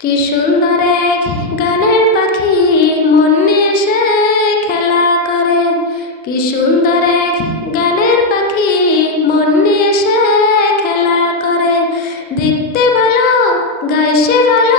কি সুন্দর এক গানের পাখি মন নিয়ে সে খেলা করে। কি সুন্দর এক গানের পাখি মন নিয়ে সে খেলা করে। দেখতে ভালো, গায় সে ভালো,